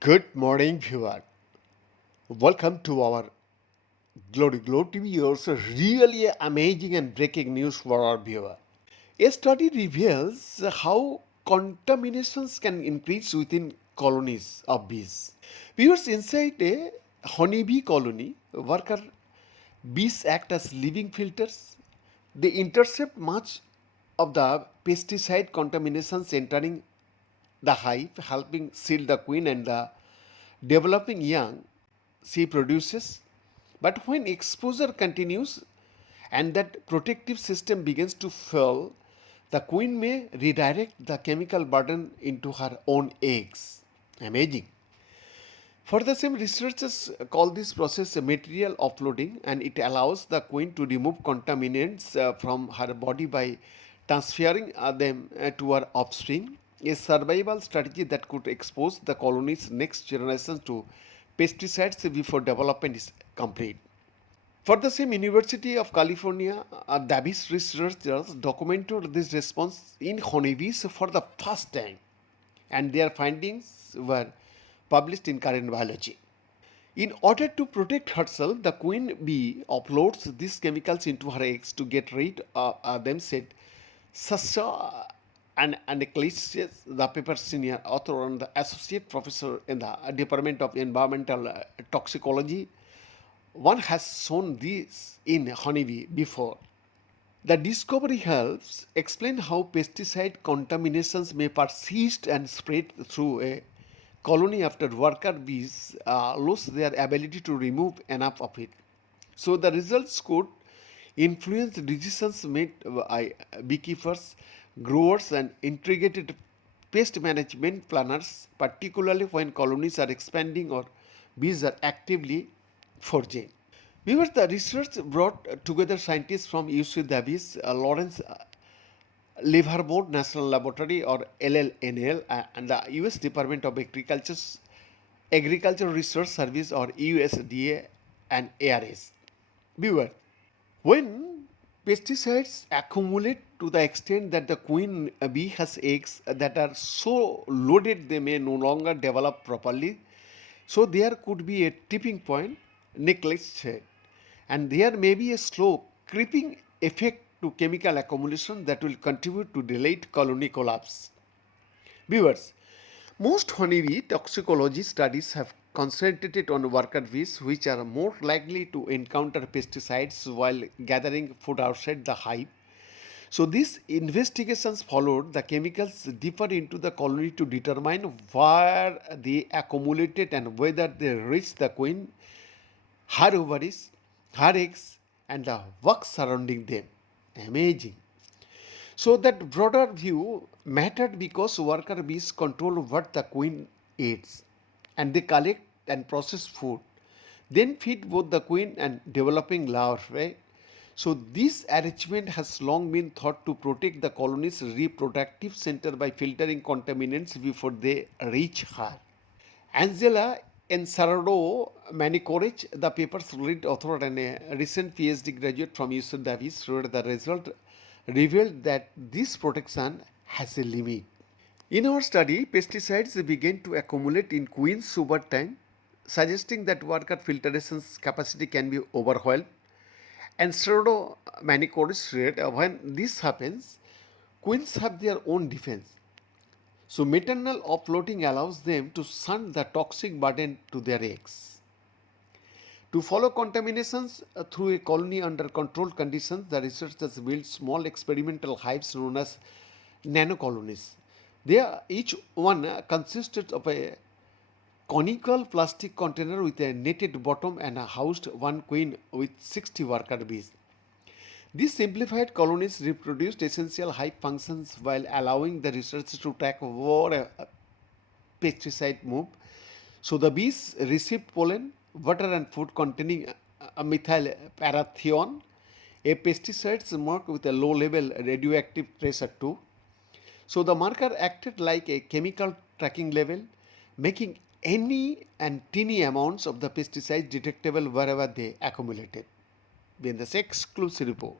Good morning, viewer. Welcome to our Glow TV. Also, really amazing and breaking news for our viewer. A study reveals how contaminations can increase within colonies of bees. Viewers, inside a honeybee colony, worker bees act as living filters. They intercept much of the pesticide contaminations entering the hive, helping seal the queen and the developing young she produces. But when exposure continues and that protective system begins to fail, the queen may redirect the chemical burden into her own eggs. Amazing. For the same, researchers call this process material offloading, and it allows the queen to remove contaminants from her body by transferring them to her offspring, a survival strategy that could expose the colony's next generation to pesticides before development is complete. For the same University of California, Davis researchers documented this response in honeybees for the first time, and their findings were published in Current Biology. In order to protect herself, the queen bee uploads these chemicals into her eggs to get rid of them, said Sasha and Ecclesias, the paper's senior author and the associate professor in the Department of Environmental Toxicology. One has shown this in honeybee before. The discovery helps explain how pesticide contaminations may persist and spread through a colony after worker bees lose their ability to remove enough of it. So the results could influence decisions made by beekeepers, growers, and integrated pest management planners, particularly when colonies are expanding or bees are actively foraging. Viewers, the research brought together scientists from UC Davis, Lawrence Livermore National Laboratory or LLNL and the US Department of Agriculture's Agriculture Research Service or USDA and ARS. Viewer, when pesticides accumulate to the extent that the queen bee has eggs that are so loaded they may no longer develop properly, so there could be a tipping point, Nicholas said, and there may be a slow creeping effect to chemical accumulation that will contribute to delayed colony collapse. Viewers, most honeybee toxicology studies have concentrated on worker bees which are more likely to encounter pesticides while gathering food outside the hive. So these investigations followed the chemicals deeper into the colony to determine where they accumulated and whether they reached the queen, her ovaries, her eggs, and the wax surrounding them. Amazing. So that broader view mattered because worker bees control what the queen eats, and they collect and process food, then feed both the queen and developing larvae. So this arrangement has long been thought to protect the colony's reproductive center by filtering contaminants before they reach her. Angela Ensardo Manicorich, the paper's lead author and a recent PhD graduate from UC Davis, wrote the result revealed that this protection has a limit. In our study, pesticides began to accumulate in queens over time, suggesting that worker filtration's capacity can be overwhelmed. And Pseudo Manicorich said when this happens, queens have their own defense. So maternal offloading allows them to send the toxic burden to their eggs. To follow contaminations through a colony under controlled conditions, the researchers built small experimental hives known as nanocolonies. Each one consisted of a conical plastic container with a netted bottom and housed one queen with 60 worker bees. These simplified colonies reproduced essential hive functions while allowing the researchers to track where a pesticide move. So the bees received pollen, water and food containing a methyl parathion, a pesticide marked with a low level radioactive tracer too. So the marker acted like a chemical tracking level, making any and teeny amounts of the pesticide detectable wherever they accumulated. In this exclusive report.